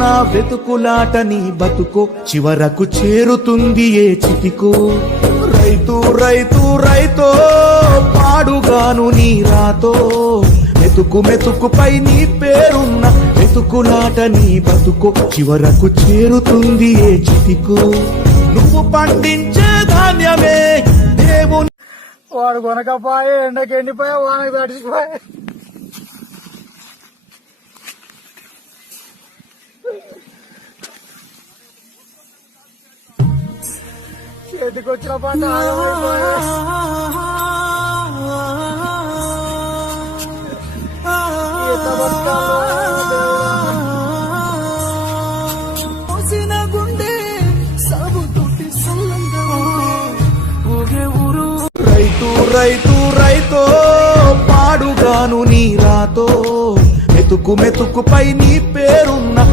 నా వెతుకులాట నీ బతుకో చివరకు చేరుతుంది ఏ చితికో. రైతు రైతు రైతో పాడుగాను నీ రాతో. మెతుకు మెతుకుపై నీ పేరున్న మెతుకులాట నీ బతుకో చివరకు చేరుతుంది ఏ చితికో. నువ్వు పండించే ధాన్యమే దేవుని వాడు కొనకపోయే ఎండకి ఎండిపోయా వానకి తడిచిపోయా చేతికి వచ్చిన పంట ఆగమైపోయా. ఎంత ఊరు రైతు రైతు పాడుగాను నీ రాతో మెతుకు మెతుకుపై నీ పేరున్న